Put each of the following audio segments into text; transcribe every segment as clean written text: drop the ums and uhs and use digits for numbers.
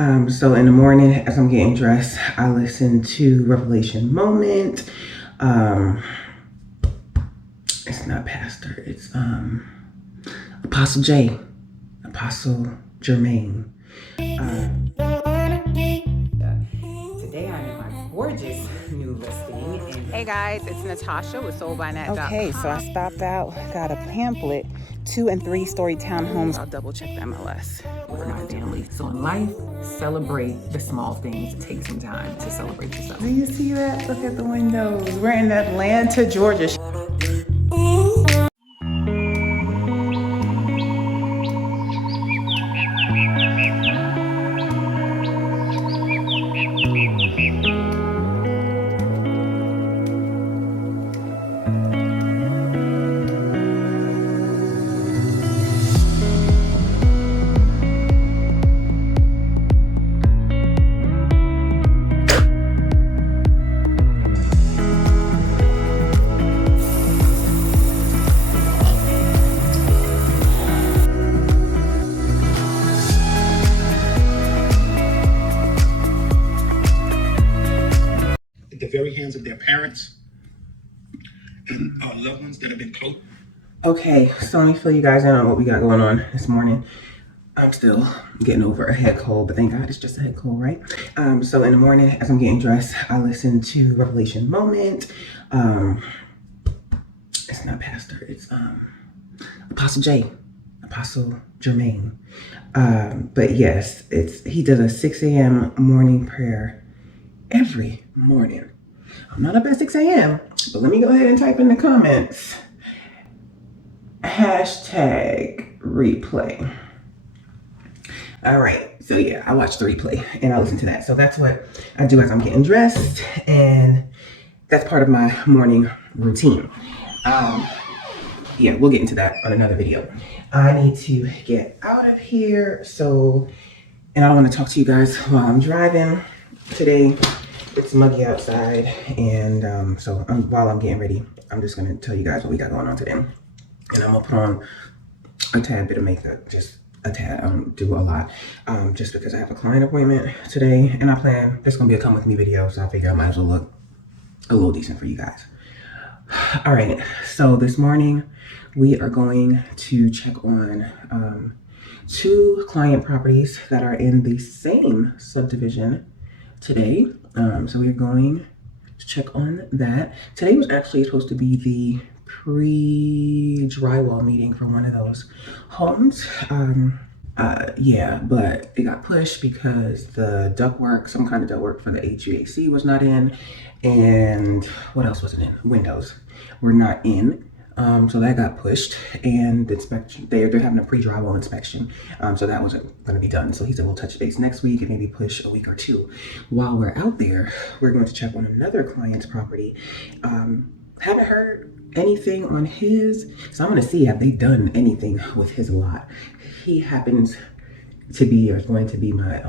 So in the morning, as I'm getting dressed, I listen to Revelation Moment. It's not Pastor, it's Apostle J, Apostle Jermaine. Today I am my gorgeous new listing. Hey guys, it's Natasha with SoulByNet.com. Okay, so I stopped out, got a pamphlet, 2- and 3-story townhomes. I'll double check the MLS with my family. So in life, celebrate the small things. Take some time to celebrate yourself. Do you see that? Look at the windows. We're in Atlanta, Georgia. The very hands of their parents and loved ones that have been close. Okay, so let me fill you guys in on what we got going on this morning. I'm still getting over a head cold, but thank God it's just a head cold, right? So in the morning, as I'm getting dressed, I listen to Revelation Moment. It's not Pastor, it's Apostle J, Apostle Jermaine. But yes, he does a 6 a.m. morning prayer every morning. I'm not up at 6 a.m., but let me go ahead and type in the comments. #replay. All right, so yeah, I watched the replay and I listen to that. So that's what I do as I'm getting dressed, and that's part of my morning routine. Yeah, we'll get into that on another video. I need to get out of here, and I don't want to talk to you guys while I'm driving today. It's muggy outside, and while I'm getting ready, I'm just gonna tell you guys what we got going on today. And I'm gonna put on a tad bit of makeup, just a tad. I don't do a lot, just because I have a client appointment today, and I plan this is gonna be a come with me video, so I figure I might as well look a little decent for you guys. All right, so this morning we are going to check on 2 client properties that are in the same subdivision today. So we're going to check on that. Today was actually supposed to be the pre-drywall meeting for one of those homes. Yeah, but it got pushed because the ductwork, some kind of ductwork for the HVAC was not in, and what else wasn't in? Windows were not in. So that got pushed, and the inspection, they're having a pre-drywall inspection. So that wasn't going to be done. So he said we'll touch base next week and maybe push a week or 2. While we're out there, we're going to check on another client's property. Haven't heard anything on his, so I'm going to see have they done anything with his lot. He happens to be, or is going to be my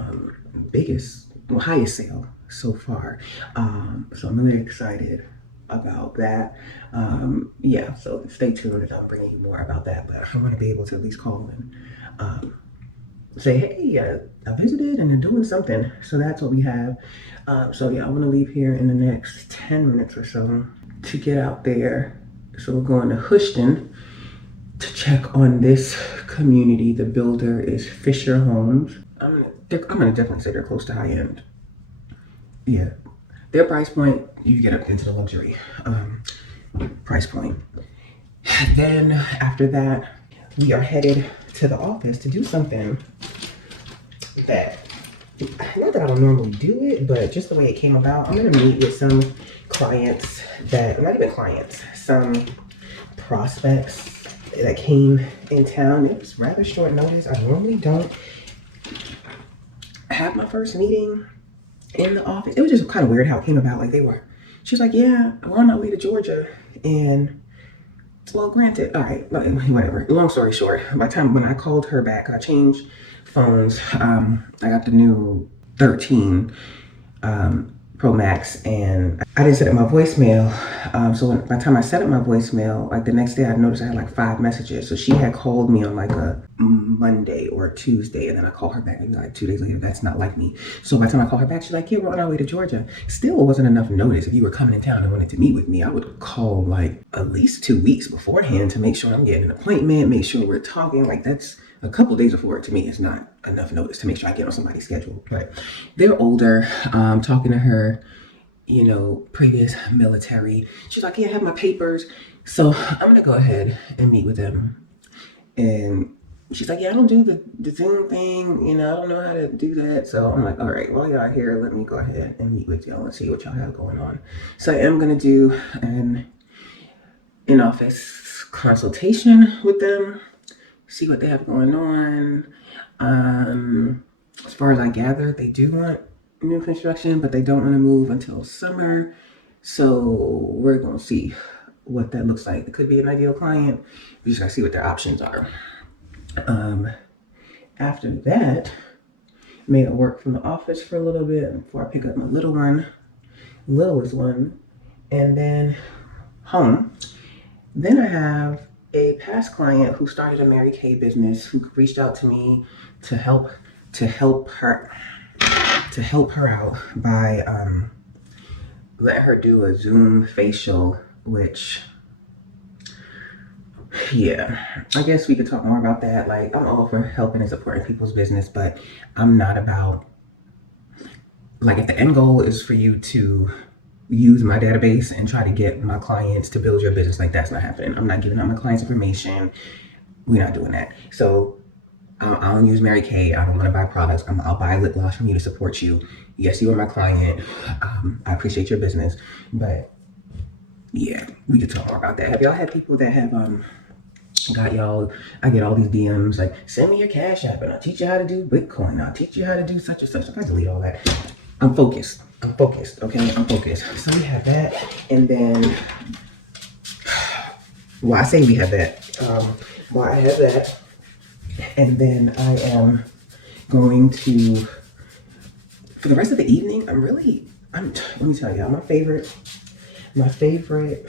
highest sale so far. So I'm really excited about that. Yeah, so stay tuned and I'm bringing you more about that, but I want to be able to at least call and say, hey, I visited and they're doing something. So that's what we have. So yeah, I want to leave here in the next 10 minutes or so to get out there. So we're going to Houston to check on this community. The builder is Fisher Homes. I'm gonna definitely say they're close to high end. Yeah, their price point, you get up into the luxury price point. Then after that, we are headed to the office to do something that, not that I don't normally do it, but just the way it came about. I'm gonna meet with some clients that, not even clients, some prospects that came in town. It was rather short notice. I normally don't have my first meeting in the office. It was just kind of weird how it came about. Like she was like, yeah, we're on our way to Georgia. And well, granted, all right, whatever. Long story short, by the time when I called her back, I changed phones. I got the new 13 Pro Max, and I didn't set up my voicemail. So by the time I set up my voicemail, like the next day, I noticed I had like 5 messages. So she had called me on like a Monday or a Tuesday, and then I called her back maybe like 2 days later. That's not like me. So by the time I called her back, she's like, yeah, we're on our way to Georgia. Still, it wasn't enough notice. If you were coming in town and wanted to meet with me, I would call like at least 2 weeks beforehand to make sure I'm getting an appointment, make sure we're talking. Like that's a couple days before, to me, is not enough notice to make sure I get on somebody's schedule. But they're older. Talking to her, you know, previous military. She's like, yeah, I have my papers. So I'm going to go ahead and meet with them. And she's like, yeah, I don't do the Zoom thing. You know, I don't know how to do that. So I'm like, all right, while y'all are here, let me go ahead and meet with y'all and see what y'all have going on. So I am going to do an in-office consultation with them, see what they have going on. As far as I gather, they do want new construction, but they don't want to move until summer. So we're going to see what that looks like. It could be an ideal client. We just got to see what their options are. After that, made it work from the office for a little bit before I pick up my littlest one, and then home. Then I have a past client who started a Mary Kay business, who reached out to me to help her out by letting her do a Zoom facial, which, yeah, I guess we could talk more about that. Like, I'm all for helping and supporting people's business, but I'm not about, like, if the end goal is for you to use my database and try to get my clients to build your business, like, that's not happening. I'm not giving out my clients' information. We're not doing that. So I don't use Mary Kay. I don't want to buy products. I'll buy lip gloss from you to support you. Yes, you are my client. I appreciate your business, but yeah, we could talk more about that. Have y'all had people that have got y'all? I get all these DMs like, send me your Cash App and I'll teach you how to do Bitcoin. I'll teach you how to do such and such. I delete all that. I'm focused. Okay, I'm focused. So we have that, and then, well, I say we have that. Well, I have that, and then I am going to, for the rest of the evening, let me tell y'all, my favorite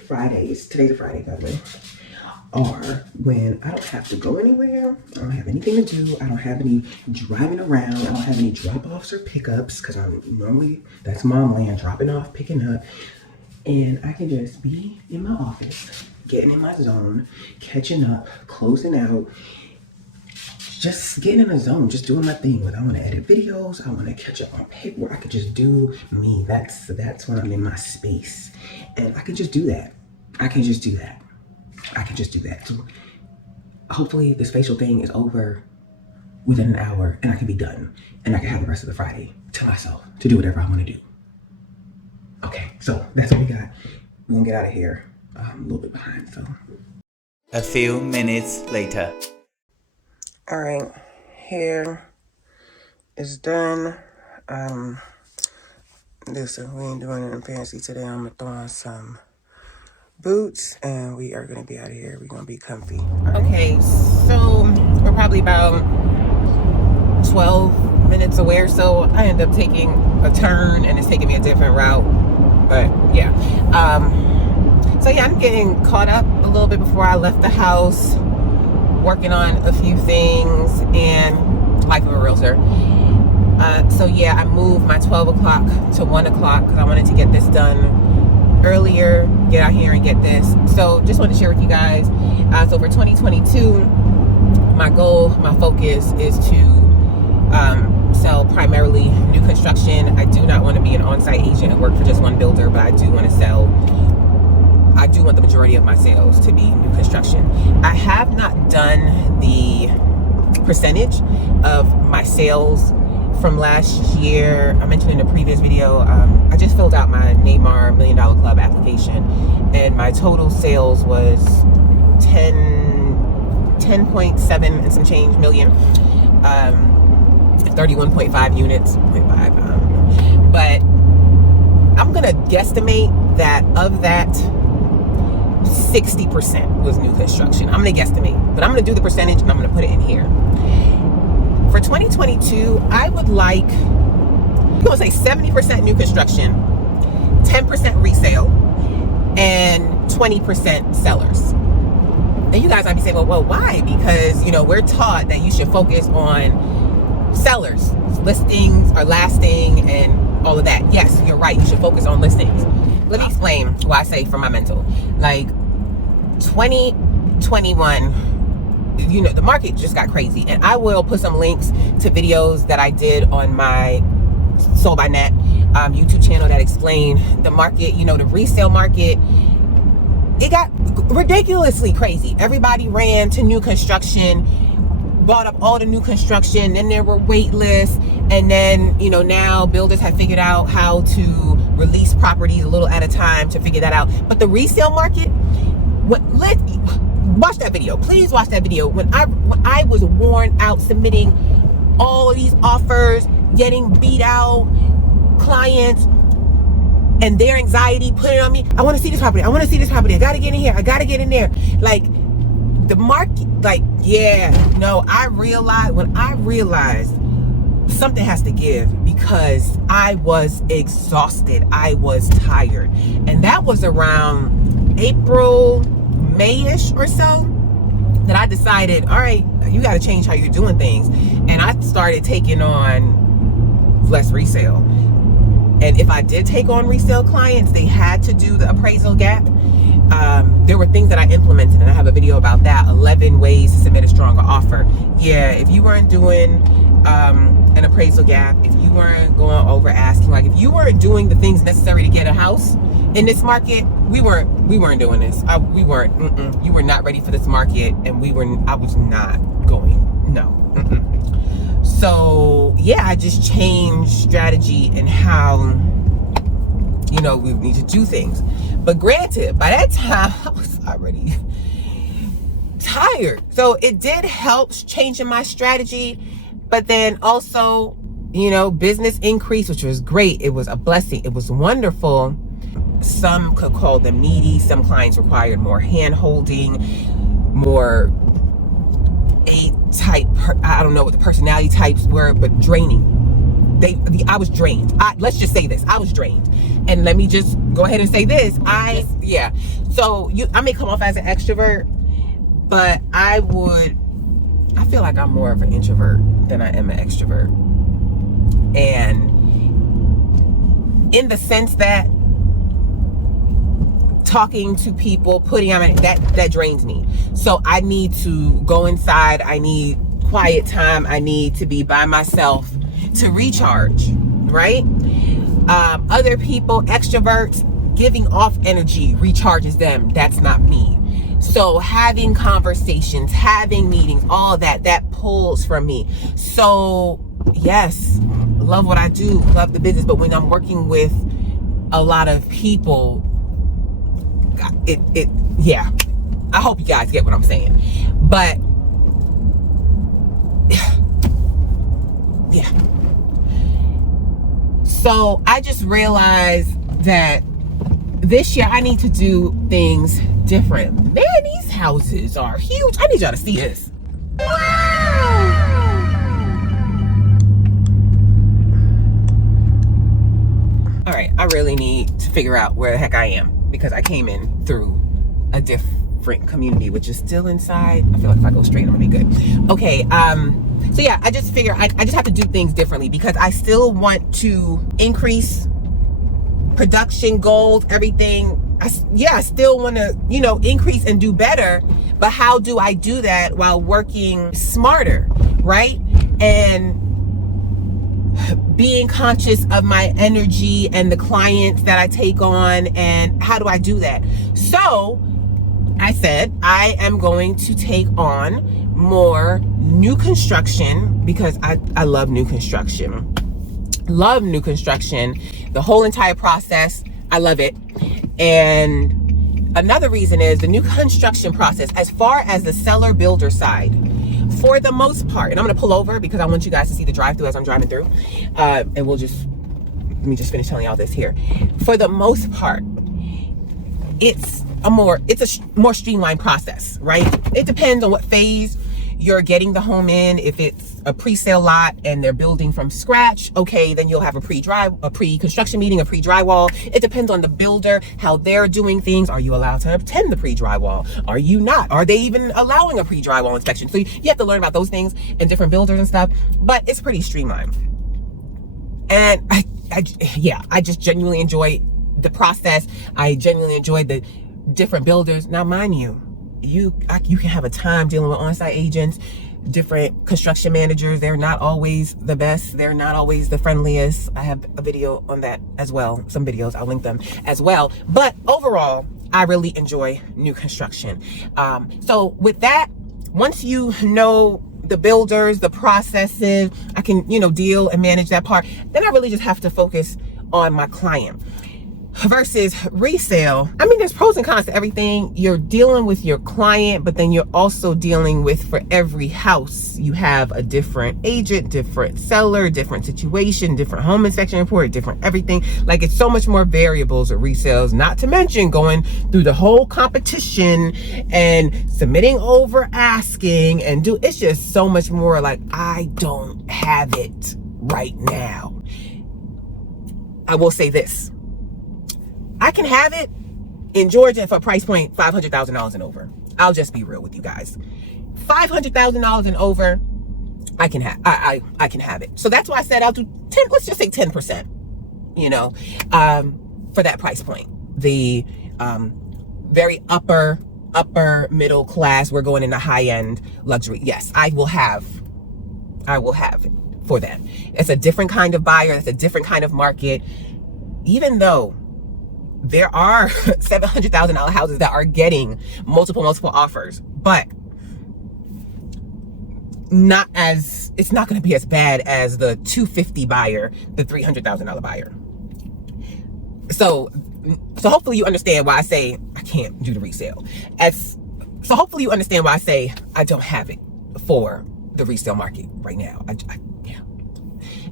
Fridays, today's a Friday, by the way, are when I don't have to go anywhere. I don't have anything to do. I don't have any driving around. I don't have any drop-offs or pickups, because that's mom land, dropping off, picking up. And I can just be in my office, getting in my zone, catching up, closing out, just getting in a zone, just doing my thing. When I want to edit videos, I want to catch up on paperwork, I could just do me. That's when I'm in my space. And I can just do that. I can just do that. So hopefully this facial thing is over within an hour, and I can be done, and I can have the rest of the Friday to myself to do whatever I want to do. Okay, so that's what we got. We're gonna get out of here. I'm a little bit behind, so. A few minutes later. All right, hair is done. Listen, we ain't doing anything fancy today. I'm gonna throw on some boots, and we are gonna be out of here. We're gonna be comfy. Right. Okay, so we're probably about 12 minutes away or so. I end up taking a turn, and it's taking me a different route, but yeah. So yeah, I'm getting caught up a little bit before I left the house, working on a few things, and life of a realtor. So yeah, I moved my 12 o'clock to 1 o'clock because I wanted to get this done earlier, get out here and get this. So just want to share with you guys. So for 2022, my goal, my focus is to sell primarily new construction. I do not want to be an on-site agent and work for just one builder, but I do want to sell. I do want the majority of my sales to be new construction. I have not done the percentage of my sales from last year. I mentioned in a previous video, I just filled out my Neymar $1 Million Club application, and my total sales was 10.7 and some change million, 31.5 units, 0.5. But I'm gonna guesstimate that of that, 60% was new construction. I'm gonna guesstimate, but I'm gonna do the percentage and I'm gonna put it in here. For 2022, I would like, I'm gonna say 70% new construction, 10% resale and 20% sellers. And you guys might be saying, well, why? Because, we're taught that you should focus on sellers. Listings are lasting and all of that. Yes, you're right. You should focus on listings. Let me explain why I say for my mental. Like 2021, the market just got crazy. And I will put some links to videos that I did on my Sold by Net YouTube channel that explain the market, the resale market. It got ridiculously crazy. Everybody ran to new construction, bought up all the new construction, then there were wait lists, and then now builders have figured out how to release properties a little at a time to figure that out. But the resale market, watch that video. Please watch that video. When I was worn out submitting all of these offers, getting beat out, clients and their anxiety put it on me. I want to see this property. I want to see this property. I got to get in here. I got to get in there. Like the market, I realized something has to give, because I was exhausted. I was tired. And that was around April, May-ish or so that I decided, all right, you got to change how you're doing things. And I started taking on less resale. And if I did take on resale clients, they had to do the appraisal gap. There were things that I implemented, and I have a video about that. 11 ways to submit a stronger offer. Yeah, if you weren't doing an appraisal gap, if you weren't going over asking, like if you weren't doing the things necessary to get a house in this market, we weren't doing this. We weren't. You were not ready for this market, and I was not going. No. So yeah, I just changed strategy and how we need to do things. But granted, by that time I was already tired. So it did help changing my strategy. But then also, business increase, which was great. It was a blessing. It was wonderful. Some could call them needy. Some clients required more hand holding, more A-type, I don't know what the personality types were, but draining. I was drained. Let's just say this. I was drained. And let me just go ahead and say this. So I may come off as an extrovert, but I feel like I'm more of an introvert than I am an extrovert. And in the sense that talking to people, that drains me. So I need to go inside. I need quiet time. I need to be by myself to recharge, right? Other people, extroverts, giving off energy recharges them. That's not me. So having conversations, having meetings, all that pulls from me. So yes, love what I do, love the business. But when I'm working with a lot of people, yeah, I hope you guys get what I'm saying. But yeah. So I just realized that this year I need to do things different. Man, these houses are huge. I need y'all to see this. Wow! All right, I really need to figure out where the heck I am, because I came in through a different community, which is still inside. I feel like if I go straight, I'm gonna be good. Okay, so yeah, I just figure I just have to do things differently, because I still want to increase production goals, everything. I still want to, increase and do better. But how do I do that while working smarter, right? And being conscious of my energy and the clients that I take on, and how do I do that? So I said I am going to take on more new construction, because I love new construction. Love new construction. The whole entire process, I love it. And another reason is the new construction process, as far as the seller builder side, for the most part, and I'm gonna pull over because I want you guys to see the drive-through as I'm driving through, and let me just finish telling y'all this here. For the most part, it's a more streamlined process, right? It depends on what phase you're getting the home in. If it's a pre-sale lot and they're building from scratch, okay, then you'll have a pre-construction meeting, a pre-drywall. It depends on the builder, how they're doing things. Are you allowed to attend the pre-drywall? Are you not? Are they even allowing a pre-drywall inspection? So you have to learn about those things and different builders and stuff, but it's pretty streamlined. And I just genuinely enjoy the process. I genuinely enjoy the different builders. Now, mind you, you can have a time dealing with on-site agents, different construction managers. They're not always the best. They're not always the friendliest. I have a video on that as well. Some videos, I'll link them as well. But overall, I really enjoy new construction. So with that, once you know the builders, the processes, I can, deal and manage that part. Then I really just have to focus on my client. Versus resale, I mean, there's pros and cons to everything. You're dealing with your client, but then you're also dealing with, for every house, you have a different agent, different seller, different situation, different home inspection report, different everything. Like, it's so much more variables with resales, not to mention going through the whole competition and submitting over asking and it's just so much more. Like, I don't have it right now. I will say this. I can have it in Georgia for a price point $500,000 and over. I'll just be real with you guys. $500,000 and over, I can have it. So that's why I said I'll do 10. Let's just say 10%. For that price point, the very upper middle class. We're going into high end luxury. Yes, I will have it for that. It's a different kind of buyer. It's a different kind of market. Even though there are $700,000 houses that are getting multiple offers, but it's not going to be as bad as the $250,000 buyer, the $300,000 buyer. So hopefully you understand why I say I can't do the resale. So hopefully you understand why I say I don't have it for the resale market right now. Yeah.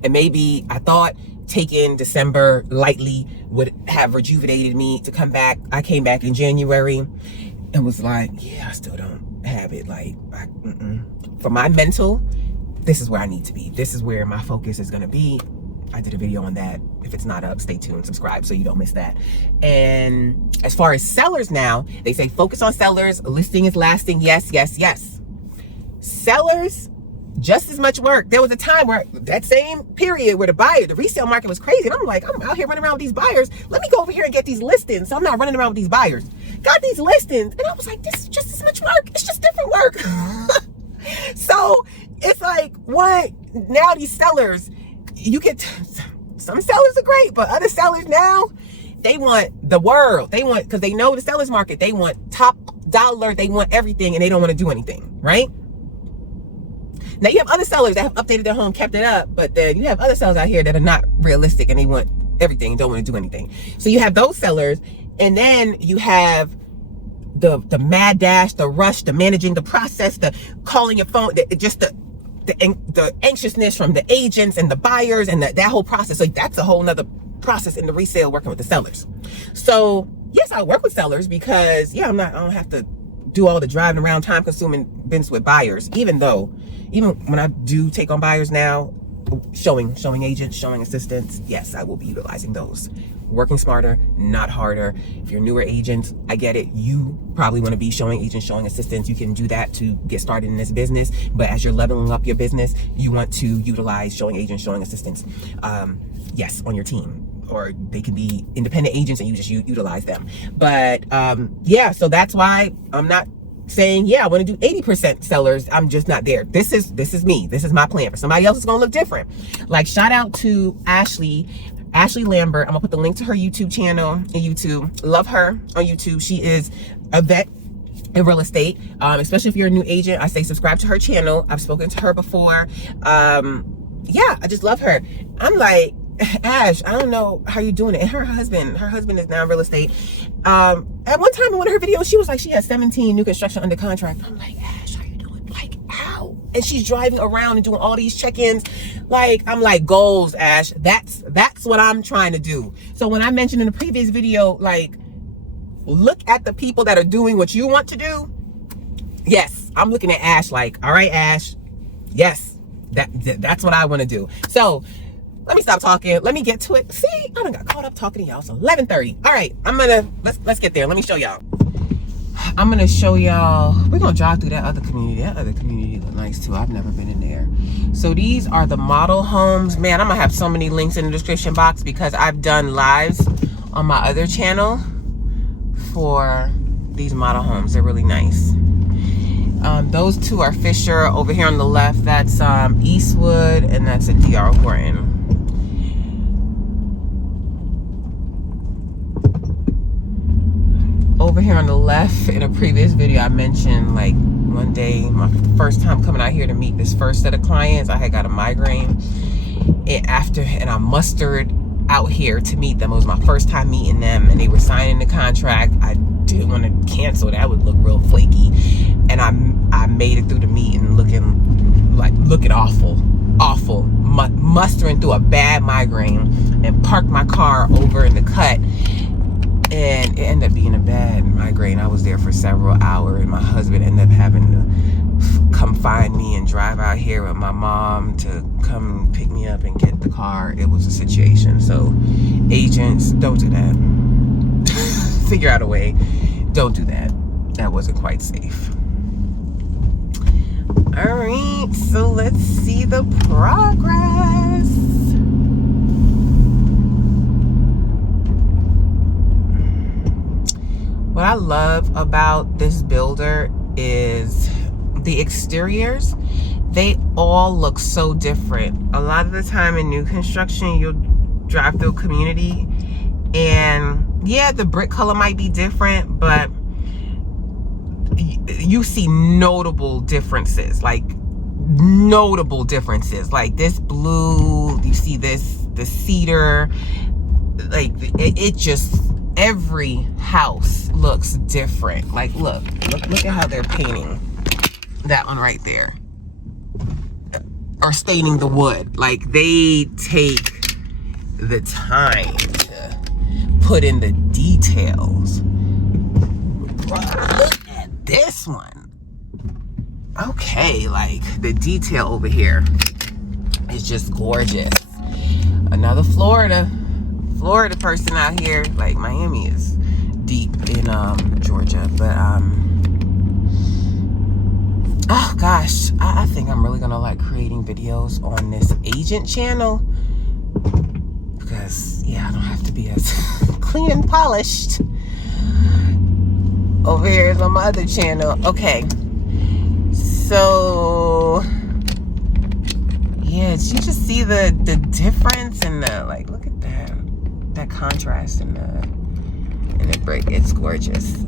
And maybe I thought taking December lightly would have rejuvenated me to come back. I came back in January and was like, yeah, I still don't have it. Like, for my mental, this is where I need to be. This is where my focus is going to be. I did a video on that. If it's not up, stay tuned, subscribe so you don't miss that. And as far as sellers now, they say focus on sellers. Listing is lasting. Yes, yes, yes. Sellers, just as much work. There was a time where that same period where the resale market was crazy. And I'm like, I'm out here running around with these buyers. Let me go over here and get these listings. So I'm not running around with these buyers. Got these listings. And I was like, this is just as much work. It's just different work. So it's like, what? Now these sellers, some sellers are great, but other sellers now, they want the world. They want, because they know the sellers market, they want top dollar. They want everything and they don't want to do anything, right? Now you have other sellers that have updated their home, kept it up, but then you have other sellers out here that are not realistic and they want everything, don't want to do anything. So you have those sellers, and then you have the mad dash, the rush, the managing the process, the calling your phone, the anxiousness from the agents and the buyers and that whole process. So that's a whole nother process in the resale, working with the sellers. So yes, I work with sellers because I don't have to do all the driving around, time consuming business with buyers, even when I do take on buyers now, showing agents, showing assistants, yes, I will be utilizing those. Working smarter, not harder. If you're newer agents, I get it. You probably want to be showing agents, showing assistants. You can do that to get started in this business. But as you're leveling up your business, you want to utilize showing agents, showing assistants, yes, on your team. Or they can be independent agents and you just utilize them. But so that's why I'm not saying, I want to do 80% sellers. I'm just not there. This is me. This is my plan. For somebody else, it's going to look different. Like, shout out to Ashley Lambert. I'm gonna put the link to her YouTube channel on YouTube. Love her on YouTube. She is a vet in real estate. Especially if you're a new agent, I say subscribe to her channel. I've spoken to her before. I just love her. I'm like, Ash, I don't know how you're doing it. And her husband is now in real estate. At one time in one of her videos, she was like, she has 17 new construction under contract. I'm like, Ash, how you doing? Like, how? And she's driving around and doing all these check-ins. Like, I'm like, goals, Ash. That's what I'm trying to do. So when I mentioned in the previous video, like, look at the people that are doing what you want to do. Yes, I'm looking at Ash like, all right, Ash. Yes, That's what I want to do. So let me stop talking. Let me get to it. See, I done got caught up talking to y'all. It's 11:30. All right, let's get there. Let me show y'all. I'm gonna show y'all. We're gonna drive through that other community. That other community look nice too. I've never been in there. So these are the model homes. Man, I'm gonna have so many links in the description box because I've done lives on my other channel for these model homes. They're really nice. Those two are Fisher. Over here on the left, that's Eastwood, and that's a D.R. Horton. Over here on the left, in a previous video, I mentioned like one day, my first time coming out here to meet this first set of clients, I had got a migraine, and I mustered out here to meet them. It was my first time meeting them, and they were signing the contract. I didn't want to cancel. That would look real flaky, and I made it through the meeting looking awful, mustering through a bad migraine, and parked my car over in the cut. And it ended up being a bad migraine. I was there for several hours, and my husband ended up having to come find me and drive out here with my mom to come pick me up and get the car. It was a situation. So agents, don't do that. Figure out a way. Don't do that. That wasn't quite safe. All right, so let's see the progress. What I love about this builder is the exteriors. They all look so different. A lot of the time in new construction, you'll drive through a community, and yeah, the brick color might be different, but you see notable differences. Like this blue, you see the cedar, like it just, every house looks different. Like look at how they're painting that one right there, or staining the wood. Like they take the time to put in the details. Look at this one. Okay, like the detail over here is just gorgeous. Another Florida person out here. Like Miami is deep in Georgia, but oh gosh, I think I'm really gonna like creating videos on this agent channel, because yeah, I don't have to be as clean and polished over here as on my other channel. Okay, so yeah, did you just see the difference in the, like, look at that contrast in the brick. It's gorgeous.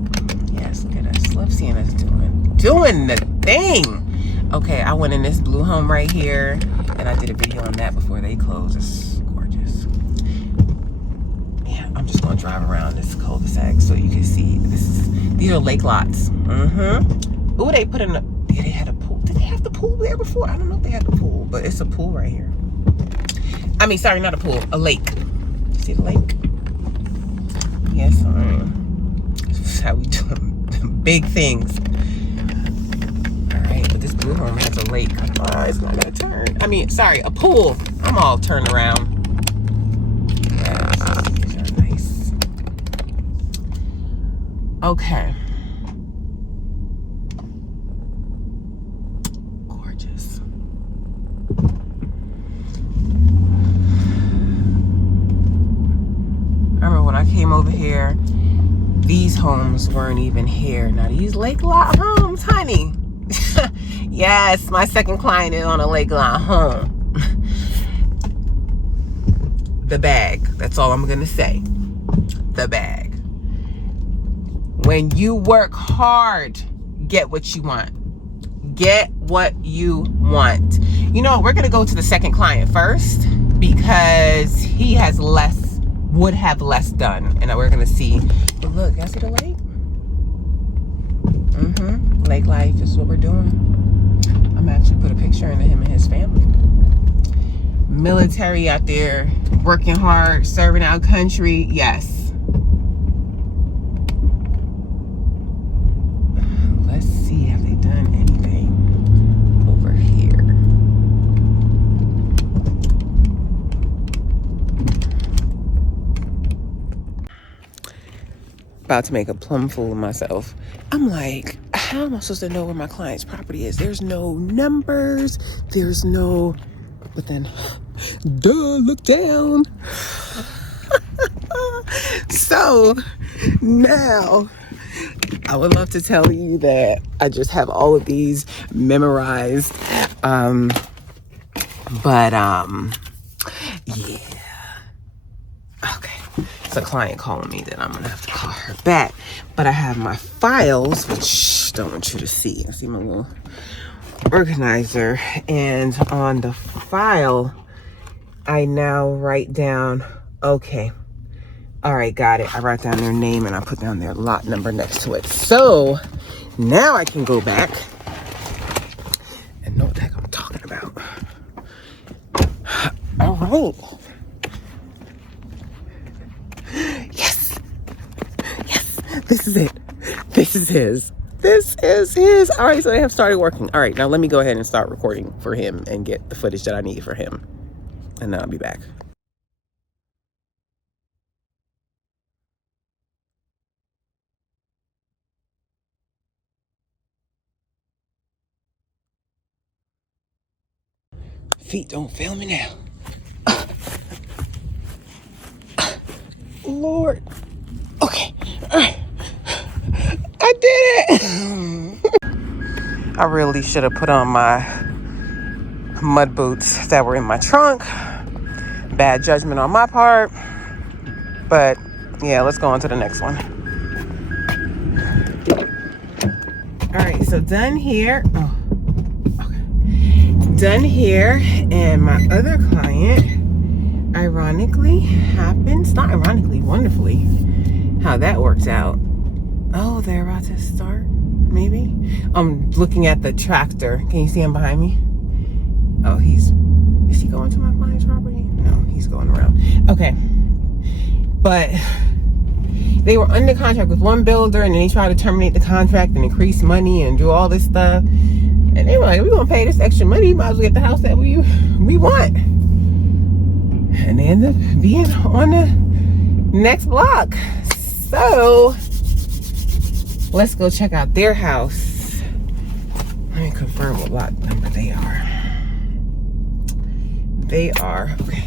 Yes, look at us. Love seeing us doing the thing. Okay, I went in this blue home right here, and I did a video on that before they closed. It's gorgeous. Yeah, I'm just gonna drive around this cul-de-sac so you can see. These are lake lots. Ooh, they put in they had a pool. Did they have the pool there before? I don't know if they had the pool, but it's a pool right here. I mean, sorry, not a pool, a lake. See the lake? Yes, this is how we do big things. All right, but this blue home has a lake. Oh, it's not gonna turn. I mean, sorry, a pool. I'm all turned around. Yes, these are nice. Okay. Gorgeous. Remember when I came over here, these homes weren't even here. Now these lake lot homes, honey. Yes, my second client is on a lake lot home. The bag. That's all I'm gonna say. The bag. When you work hard, get what you want. Get what you want. You know, we're gonna go to the second client first because he has would have less done, and we're gonna see. But look, y'all see the lake? Lake life is what we're doing. I'm actually put a picture of him and his family. Military out there, working hard, serving our country. Yes. Let's see, have they done anything over here? about to make a plum fool of myself. I'm like, how am I supposed to know where my client's property is? There's no numbers. There's no... But then, duh, look down. So now I would love to tell you that I just have all of these memorized. Yeah. Okay. It's a client calling me that I'm gonna have to call her back. But I have my files, which don't want you to see. I see my little organizer, and on the file I now write down, okay, all right, got it. I write down their name and I put down their lot number next to it. So now I can go back and know what the heck I'm talking about. All right. Yes. This is it. This is his. All right, so they have started working. All right, now let me go ahead and start recording for him and get the footage that I need for him. And then I'll be back. Feet don't fail me now. Lord. Okay. All right. I did it. I really should have put on my mud boots that were in my trunk. Bad judgment on my part. But yeah, let's go on to the next one. All right, so done here. Oh, okay. Done here. And my other client, ironically, happens, not ironically, wonderfully, how that works out. Oh, they're about to start, maybe? I'm looking at the tractor. Can you see him behind me? Oh, is he going to my client's property? No, he's going around. Okay. But they were under contract with one builder, and then he tried to terminate the contract and increase money and do all this stuff. And they were like, we're going to pay this extra money. You might as well get the house that we want. And they ended up being on the next block. So let's go check out their house. Let me confirm what lot number they are. They are, okay.